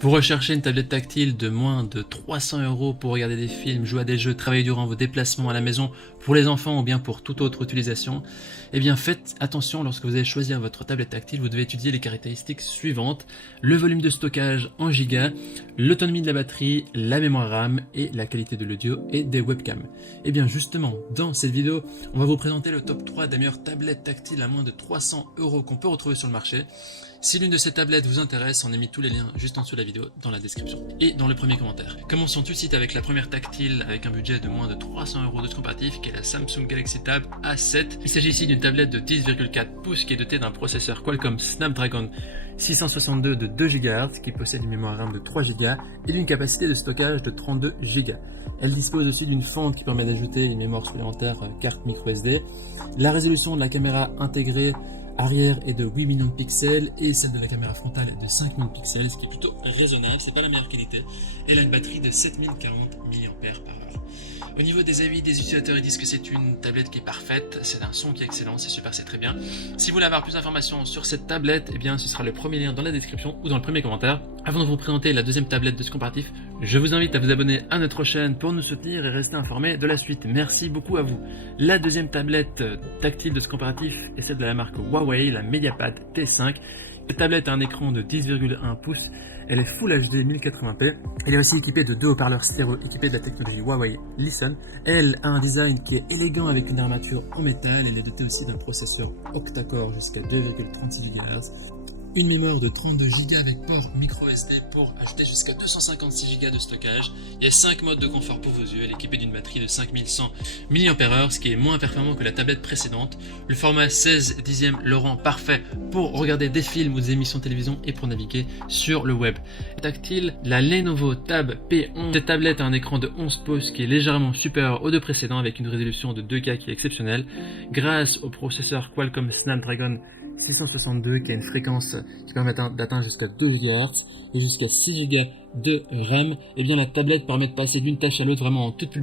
Vous recherchez une tablette tactile de moins de 300 € pour regarder des films, jouer à des jeux, travailler durant vos déplacements à la maison pour les enfants ou bien pour toute autre utilisation? Eh bien faites attention, lorsque vous allez choisir votre tablette tactile, vous devez étudier les caractéristiques suivantes: le volume de stockage en gigas, l'autonomie de la batterie, la mémoire RAM et la qualité de l'audio et des webcams. Eh bien justement, dans cette vidéo, on va vous présenter le top 3 des meilleures tablettes tactiles à moins de 300 € qu'on peut retrouver sur le marché. Si l'une de ces tablettes vous intéresse, on a mis tous les liens juste en dessous de la vidéo dans la description et dans le premier commentaire. Commençons tout de suite avec la première tactile avec un budget de moins de 300 € de ce comparatif, qui est la Samsung Galaxy Tab A7. Il s'agit ici d'une tablette de 10,4 pouces qui est dotée d'un processeur Qualcomm Snapdragon 662 de 2 GHz qui possède une mémoire RAM de 3 Go et d'une capacité de stockage de 32 Go. Elle dispose aussi d'une fente qui permet d'ajouter une mémoire supplémentaire carte microSD. La résolution de la caméra intégrée arrière est de 8 millions de pixels et celle de la caméra frontale est de 5 000 pixels, ce qui est plutôt raisonnable, c'est pas la meilleure qualité. Elle a une batterie de 7040 mAh. Au niveau des avis des utilisateurs, ils disent que c'est une tablette qui est parfaite, c'est un son qui est excellent, c'est super, c'est très bien. Si vous voulez avoir plus d'informations sur cette tablette, eh bien ce sera le premier lien dans la description ou dans le premier commentaire. Avant de vous présenter la deuxième tablette de ce comparatif, je vous invite à vous abonner à notre chaîne pour nous soutenir et rester informé de la suite. Merci beaucoup à vous. La deuxième tablette tactile de ce comparatif est celle de la marque Huawei, la Mediapad T5. Cette tablette a un écran de 10,1 pouces, elle est Full HD 1080p, elle est aussi équipée de deux haut-parleurs stéréo équipés de la technologie Huawei Listen. Elle a un design qui est élégant avec une armature en métal, elle est dotée aussi d'un processeur octa-core jusqu'à 2,36 GHz. Une mémoire de 32 Go avec port microSD pour ajouter jusqu'à 256 Go de stockage. Il y a 5 modes de confort pour vos yeux. Elle est équipée d'une batterie de 5100 mAh, ce qui est moins performant que la tablette précédente. Le format 16/10 le rend parfait pour regarder des films ou des émissions de télévision et pour naviguer sur le web. Tactile, la Lenovo Tab P11. Cette tablette a un écran de 11 pouces qui est légèrement supérieur aux deux précédents avec une résolution de 2K qui est exceptionnelle. Grâce au processeur Qualcomm Snapdragon 662 qui a une fréquence qui permet d'atteindre jusqu'à 2 GHz et jusqu'à 6 Go de RAM, et bien la tablette permet de passer d'une tâche à l'autre vraiment en toute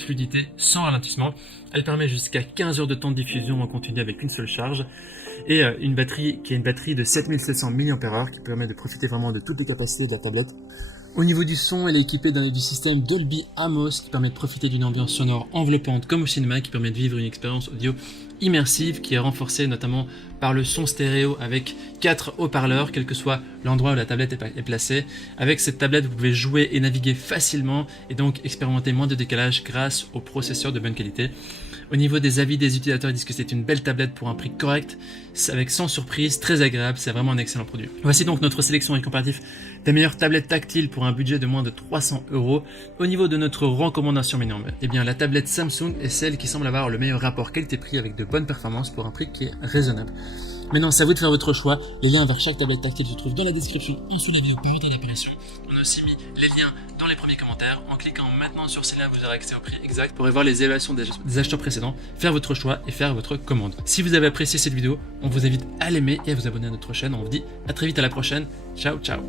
fluidité, sans ralentissement. Elle permet jusqu'à 15 heures de temps de diffusion en continu avec une seule charge et une batterie qui est une batterie de 7700 mAh qui permet de profiter vraiment de toutes les capacités de la tablette. Au niveau du son, elle est équipée du système Dolby Atmos qui permet de profiter d'une ambiance sonore enveloppante comme au cinéma, qui permet de vivre une expérience audio immersive qui est renforcée notamment par le son stéréo avec 4 haut-parleurs, quel que soit l'endroit où la tablette est placée. Avec cette tablette, vous pouvez jouer et naviguer facilement et donc expérimenter moins de décalage grâce au processeur de bonne qualité. Au niveau des avis des utilisateurs, ils disent que c'est une belle tablette pour un prix correct, avec sans surprise, très agréable, c'est vraiment un excellent produit. Voici donc notre sélection et comparatif des meilleures tablettes tactiles pour un budget de moins de 300 €. Au niveau de notre recommandation minimum, eh bien la tablette Samsung est celle qui semble avoir le meilleur rapport qualité-prix avec de bonnes performances pour un prix qui est raisonnable. Maintenant, c'est à vous de faire votre choix. Les liens vers chaque tablette tactile se trouvent dans la description en dessous de la vidéo par ordre d'apparition. On a aussi mis les liens dans les premiers commentaires. En cliquant maintenant sur ces liens, vous aurez accès au prix exact pour voir les évaluations des acheteurs précédents, faire votre choix et faire votre commande. Si vous avez apprécié cette vidéo, on vous invite à l'aimer et à vous abonner à notre chaîne. On vous dit à très vite, à la prochaine. Ciao, ciao.